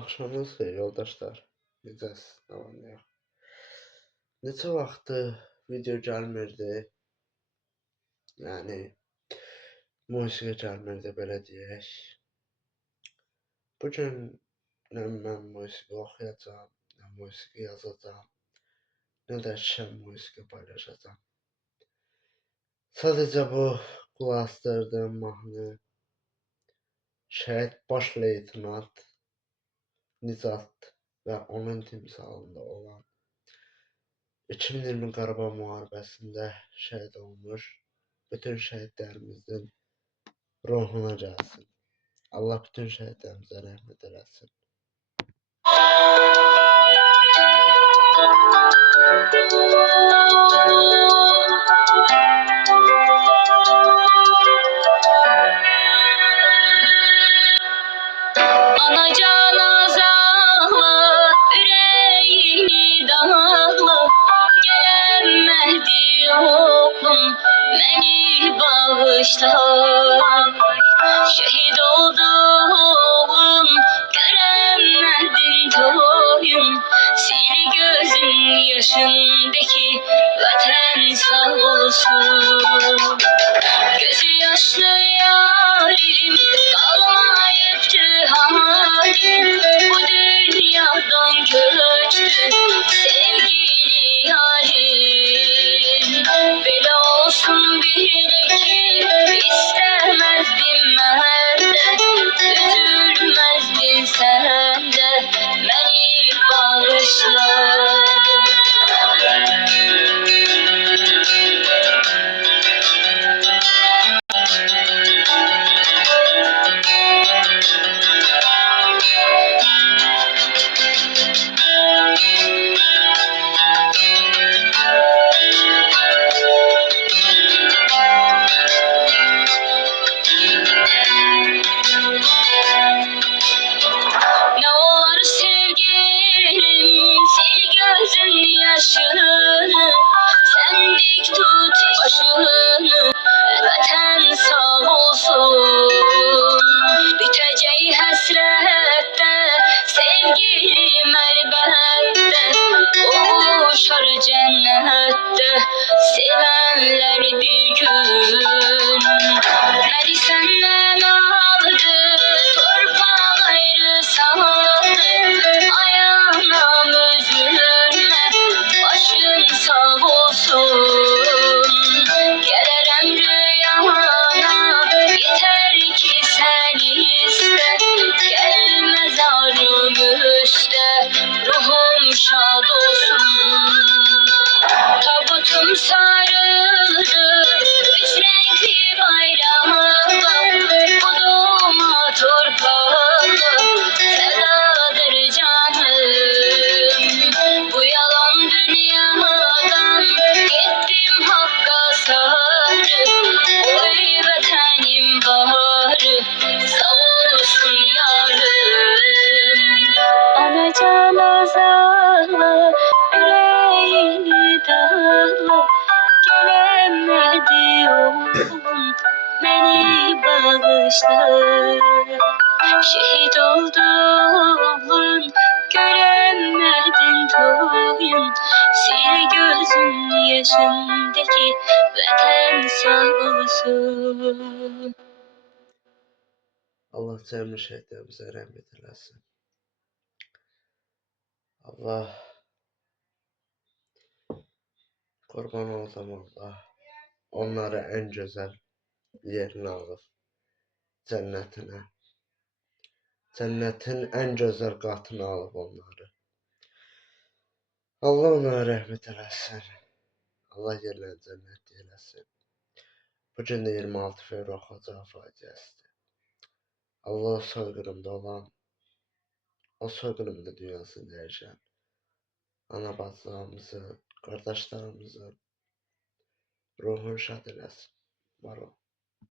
Axşamınız xeyir yoldaşlar. Necəsiz? Nə var, nə yox? Neçə vaxtdır video gəlmirdi. Yəni musiqi gəlmirdi, belə deyək. Bu gün nə mən musiqi oxuyacağam, nə musiqi yazacağam, nə də şən musiqi paylaşacağam. Sadəcə bu qulaq asdırdığım mahnı şəhid baş leytenant Nicat və onun timsalında olan 2020 Qarabağ müharibəsində şəhid olmuş bütün şəhidlərimizin ruhuna gəlsin. Allah bütün şəhidlərimizə rəhmət eləsin. Anacan azahla, ürəyini dağla, gələn Məhdi oğlum, məni bağışla. Şəhid oldu oğlum, görən Məhdin toyun, sil gözün yaşındaki vətən sağ olsun. Gözü yaşlı yarim, kalmayıptı halim, bu dünyadan göçtü sevgili yarim. Böyle olsun bilip ki istemezdim ben de, üzülmezdin sen de, beni bağışla. Ne olur sevgilim, sil gözün yaşını, sen dik tut başını, vatan sağ olsun. Biteceği hasrette, sevgilim elbette, kavuşar cennette, sevenler bir gün. Beni senden aldı, torpağa ayrı saldı, ayağına üzülme, başın sağ olsun. Gelirim rüyana, yeter ki sen iste, gel mezarım üstte, ruhum şad olsun. Tabutum sarıldı, üç renkli bayrağına, bu doğma torpağa fedadır canım. Bu yalan dünyadan gittim hakka sarı, oy vatanım baharı, sağ olsun yarım. Anacan azahla, yüreğini dağla, gelemedi oğlum, beni bağışla. Şehit oldu oğlum, göremedin toyun, sil gözün yaşındaki vatan sağ olsun. Allah cəmi şəhidlərimizə rəhmət eləsin. Allah qurban olsam Allah onları en güzel yerine alır cennetine. Cennetin en güzel katına alıb onları. Allah onlara rəhmət eləsin. Allah yerlərini cənnət eləsin. Bugün də 26 fevral Xocavənd faciəsidir. Allah o soyqırımda olan, o soyqırımda dünyasını dəyişən ana bacılarımızı, qardaşlarımızı ruhunu şad eləsin. Var ol.